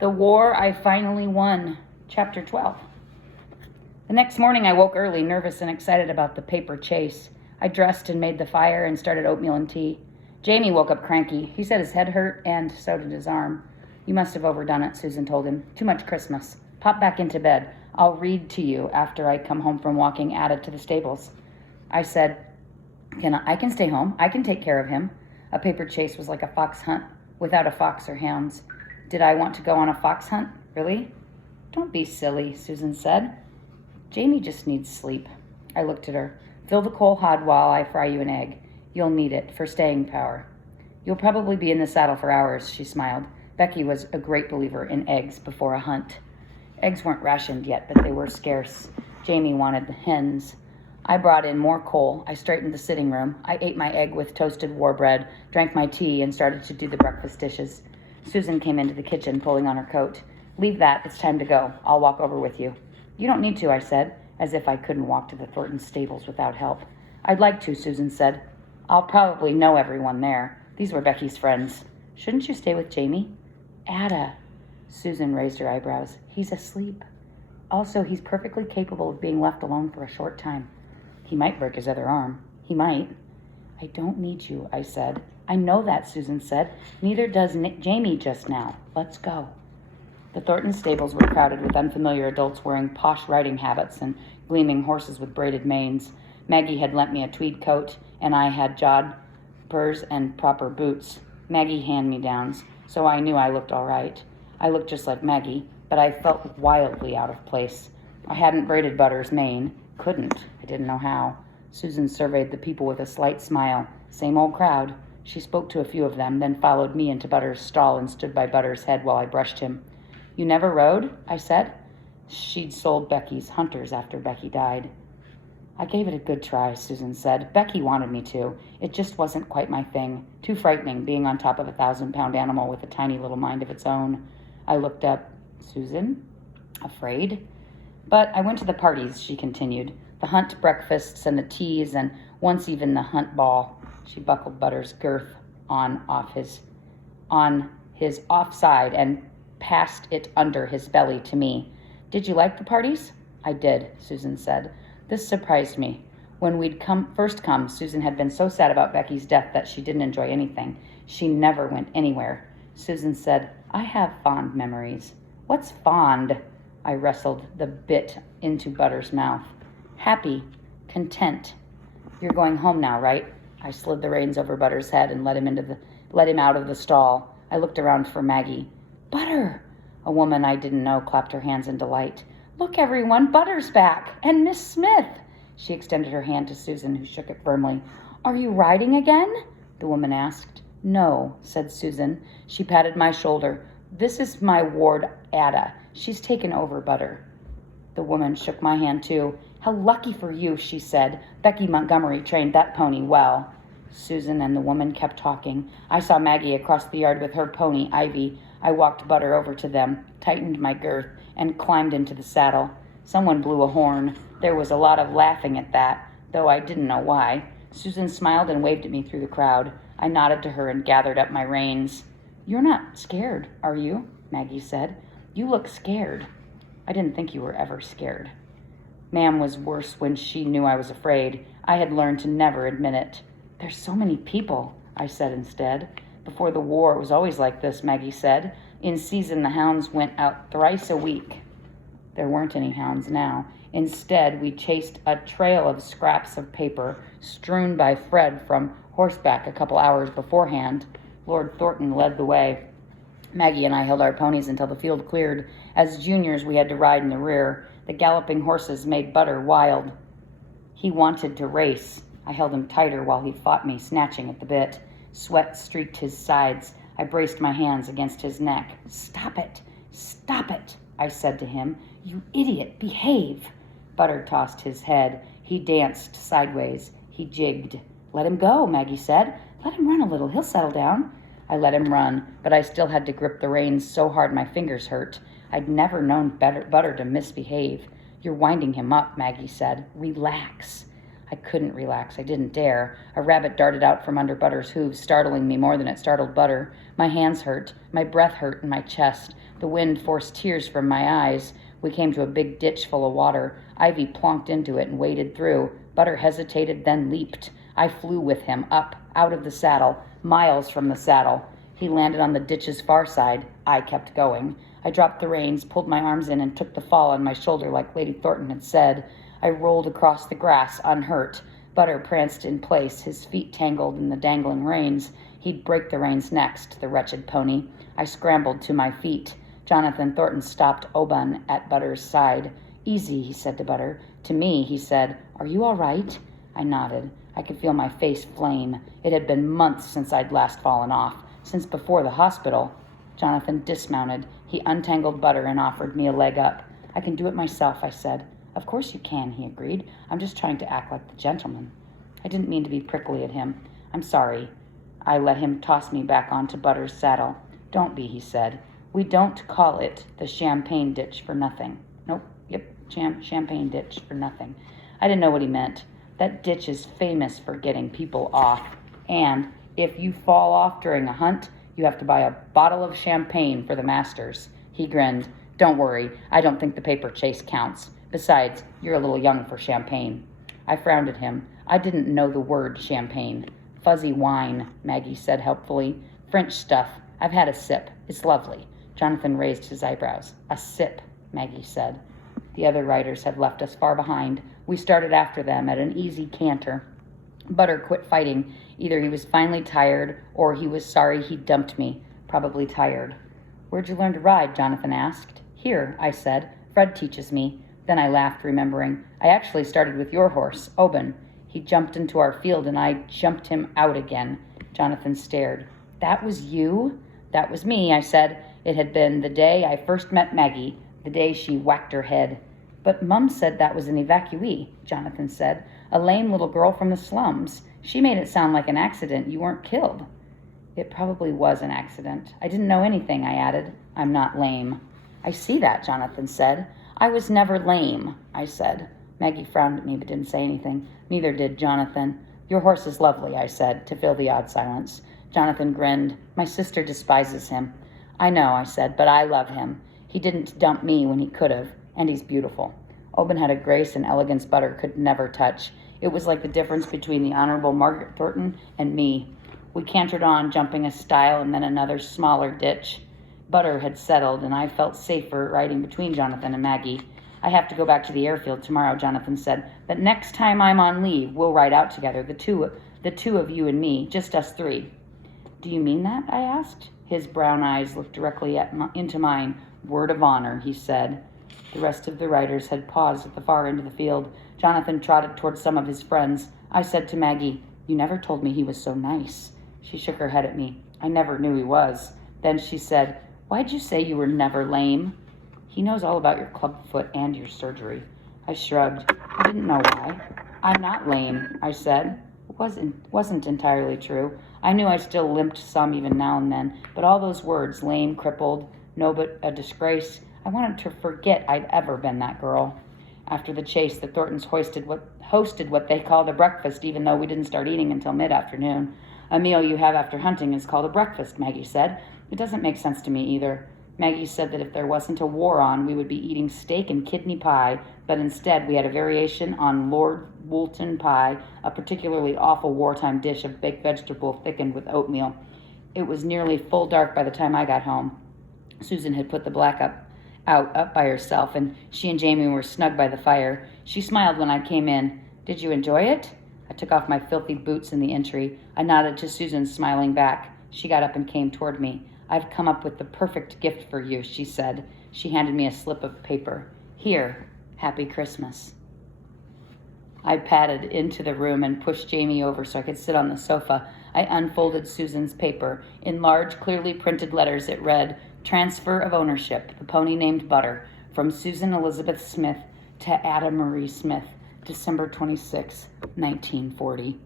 The War I Finally Won, Chapter 12. The next morning I woke early, nervous and excited about the paper chase. I dressed and made the fire and started oatmeal and tea. Jamie woke up cranky. He said his head hurt, and so did his arm. You must have overdone it, Susan told him. Too much Christmas. Pop back into bed. I'll read to you after I come home from walking Ada to the stables. I said, I can stay home. I can take care of him. A paper chase was like a fox hunt without a fox or hounds. Did I want to go on a fox hunt? Really? Don't be silly, Susan said. Jamie just needs sleep. I looked at her. Fill the coal hod while I fry you an egg. You'll need it for staying power. You'll probably be in the saddle for hours, she smiled. Becky was a great believer in eggs before a hunt. Eggs weren't rationed yet, but they were scarce. Jamie wanted the hens. I brought in more coal. I straightened the sitting room. I ate my egg with toasted war bread, drank my tea, and started to do the breakfast dishes. Susan came into the kitchen, pulling on her coat. Leave that. It's time to go. I'll walk over with you. You don't need to, I said, as if I couldn't walk to the Thornton stables without help. I'd like to, Susan said. I'll probably know everyone there. These were Becky's friends. Shouldn't you stay with Jamie? Ada. Susan raised her eyebrows. He's asleep. Also, he's perfectly capable of being left alone for a short time. He might break his other arm. He might. I don't need you, I said. I know that, Susan said. Neither does Jamie just now. Let's go. The Thornton stables were crowded with unfamiliar adults wearing posh riding habits and gleaming horses with braided manes. Maggie had lent me a tweed coat, and I had jodhpurs and proper boots. Maggie hand-me-downs, so I knew I looked all right. I looked just like Maggie, but I felt wildly out of place. I hadn't braided Butter's mane. Couldn't. I didn't know how. Susan surveyed the people with a slight smile. Same old crowd. She spoke to a few of them, then followed me into Butter's stall and stood by Butter's head while I brushed him. You never rode? I said. She'd sold Becky's hunters after Becky died. I gave it a good try, Susan said. Becky wanted me to. It just wasn't quite my thing. Too frightening, being on top of a 1,000-pound animal with a tiny little mind of its own. I looked up. Susan? Afraid? But I went to the parties, she continued. The hunt breakfasts and the teas, and once even the hunt ball. She buckled Butter's girth on his offside and passed it under his belly to me. Did you like the parties? I did, Susan said. This surprised me. When we'd first come, Susan had been so sad about Becky's death that she didn't enjoy anything. She never went anywhere. Susan said, I have fond memories. What's fond? I wrestled the bit into Butter's mouth. Happy, content. You're going home now, right? I slid the reins over Butter's head and let him out of the stall. I looked around for Maggie. Butter! A woman I didn't know clapped her hands in delight. Look, everyone, Butter's back! And Miss Smith! She extended her hand to Susan, who shook it firmly. Are you riding again? The woman asked. No, said Susan. She patted my shoulder. This is my ward, Ada. She's taken over Butter. The woman shook my hand, too. How lucky for you, she said. Becky Montgomery trained that pony well. Susan and the woman kept talking. I saw Maggie across the yard with her pony, Ivy. I walked Butter over to them, tightened my girth, and climbed into the saddle. Someone blew a horn. There was a lot of laughing at that, though I didn't know why. Susan smiled and waved at me through the crowd. I nodded to her and gathered up my reins. You're not scared, are you? Maggie said. You look scared. I didn't think you were ever scared. Mam was worse when she knew I was afraid. I had learned to never admit it. There's so many people, I said instead. Before the war, it was always like this, Maggie said. In season, the hounds went out thrice a week. There weren't any hounds now. Instead, we chased a trail of scraps of paper strewn by Fred from horseback a couple hours beforehand. Lord Thornton led the way. Maggie and I held our ponies until the field cleared. As juniors, we had to ride in the rear. The galloping horses made Butter wild. He wanted to race. I held him tighter while he fought me, snatching at the bit. Sweat streaked his sides. I braced my hands against his neck. Stop it! Stop it! I said to him. You idiot! Behave! Butter tossed his head. He danced sideways. He jigged. Let him go, Maggie said. Let him run a little. He'll settle down. I let him run, but I still had to grip the reins so hard my fingers hurt. I'd never known Butter to misbehave. You're winding him up, Maggie said. Relax. I couldn't relax. I didn't dare. A rabbit darted out from under Butter's hooves, startling me more than it startled Butter. My hands hurt. My breath hurt in my chest. The wind forced tears from my eyes. We came to a big ditch full of water. Ivy plonked into it and waded through. Butter hesitated, then leaped. I flew with him, up, out of the saddle, miles from the saddle. He landed on the ditch's far side. I kept going. I dropped the reins, pulled my arms in, and took the fall on my shoulder like Lady Thornton had said. I rolled across the grass, unhurt. Butter pranced in place, his feet tangled in the dangling reins. He'd break the reins next, the wretched pony. I scrambled to my feet. Jonathan Thornton stopped Oban at Butter's side. "Easy," he said to Butter. To me, he said, "Are you all right?" I nodded. I could feel my face flame. It had been months since I'd last fallen off, since before the hospital. Jonathan dismounted. He untangled Butter and offered me a leg up. "I can do it myself," I said. "Of course you can," he agreed. "I'm just trying to act like the gentleman." I didn't mean to be prickly at him. "I'm sorry." I let him toss me back onto Butter's saddle. "Don't be," he said. "We don't call it the Champagne Ditch for nothing." Nope, yep, Champagne Ditch for nothing. I didn't know what he meant. That ditch is famous for getting people off. And if you fall off during a hunt, you have to buy a bottle of champagne for the masters. He grinned. "Don't worry, I don't think the paper chase counts. Besides, you're a little young for champagne." I frowned at him. I didn't know the word champagne. "Fuzzy wine," Maggie said helpfully. "French stuff. I've had a sip. It's lovely." Jonathan raised his eyebrows. "A sip," Maggie said. The other riders had left us far behind. We started after them at an easy canter. Butter quit fighting. Either he was finally tired or he was sorry he dumped me. Probably tired. "Where'd you learn to ride?" Jonathan asked. "Here," I said. "Fred teaches me." Then I laughed, remembering. "I actually started with your horse, Oban. He jumped into our field and I jumped him out again." Jonathan stared. "That was you?" "That was me," I said. It had been the day I first met Maggie, the day she whacked her head. "But Mum said that was an evacuee," Jonathan said. "A lame little girl from the slums. She made it sound like an accident. You weren't killed." "It probably was an accident. I didn't know anything," I added. "I'm not lame." "I see that," Jonathan said. "I was never lame," I said. Maggie frowned at me but didn't say anything. Neither did Jonathan. "Your horse is lovely," I said, to fill the odd silence. Jonathan grinned. "My sister despises him." "I know," I said, "but I love him. He didn't dump me when he could have, and he's beautiful." Oban had a grace and elegance Butter could never touch. It was like the difference between the Honorable Margaret Thornton and me. We cantered on, jumping a stile and then another smaller ditch. Butter had settled, and I felt safer riding between Jonathan and Maggie. "I have to go back to the airfield tomorrow," Jonathan said. "But next time I'm on leave, we'll ride out together, the two of you and me, just us three." "Do you mean that?" I asked. His brown eyes looked directly into mine. "Word of honor," he said. The rest of the riders had paused at the far end of the field. Jonathan trotted toward some of his friends. I said to Maggie, "You never told me he was so nice." She shook her head at me. "I never knew he was." Then she said, "Why'd you say you were never lame?" "He knows all about your clubfoot and your surgery." I shrugged. I didn't know why. "I'm not lame," I said. It wasn't entirely true. I knew I still limped some even now and then, but all those words, lame, crippled, no but a disgrace, I wanted to forget I'd ever been that girl. After the chase, the Thorntons hosted what they called a breakfast, even though we didn't start eating until mid-afternoon. "A meal you have after hunting is called a breakfast," Maggie said. It doesn't make sense to me either. Maggie said that if there wasn't a war on, we would be eating steak and kidney pie, but instead we had a variation on Lord Woolton pie, a particularly awful wartime dish of baked vegetable thickened with oatmeal. It was nearly full dark by the time I got home. Susan had put the black up by herself, and she and Jamie were snug by the fire. She smiled when I came in. "Did you enjoy it?" I took off my filthy boots in the entry. I nodded to Susan, smiling back. She got up and came toward me. "I've come up with the perfect gift for you," she said. She handed me a slip of paper. "Here, Happy Christmas." I padded into the room and pushed Jamie over so I could sit on the sofa. I unfolded Susan's paper. In large, clearly printed letters, it read, "Transfer of ownership, the pony named Butter, from Susan Elizabeth Smith to Ada Marie Smith, December 26, 1940.